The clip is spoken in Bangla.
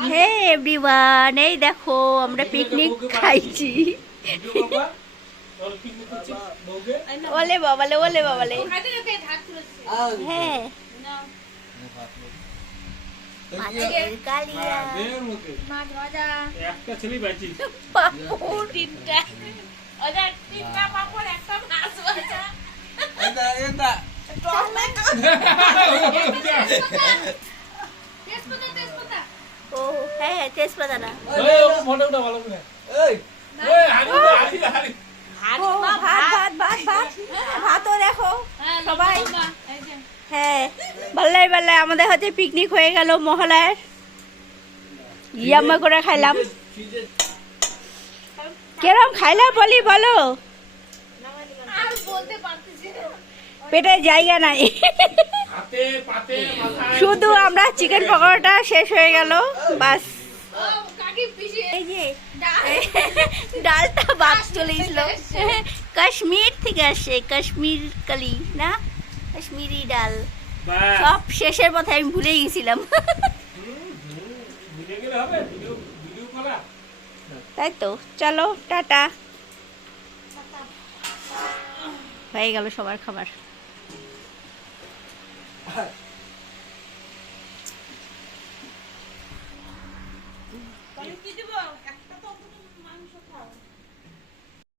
হে এভরিওয়ান এই দেখো আমরা পিকনিক খাইছি। ওলে বাবালে ওলে বাবালে। হ্যাঁ। একটা তেজপাতা না। ভালো করে। এই। হ্যাঁ ভাল্লাই ভাল্লাই আমাদের হাতে পিকনিক হয়ে গেল ইয়াম্মা করে খাইলাম। কেরম খাইলাম বলি বলো। পেটে জায়গা নাই। হাতে পাতে মাথায়। শুধু আমরা চিকেন পকোড়াটা শেষ হয়ে গেল বাস। এই যে ডালটা বাদ চলে গেছিল কাশ্মীর থেকে আসে কাশ্মীর কালি না? কাশ্মীরি ডাল। সব শেষের পথে আমি ভুলে গেছিলাম। ভিডিও গেলে হবে ভিডিও ভিডিও করা। তাই তো চলো টাটা। হয়ে গেল সবার খাবার। Aqui de bom.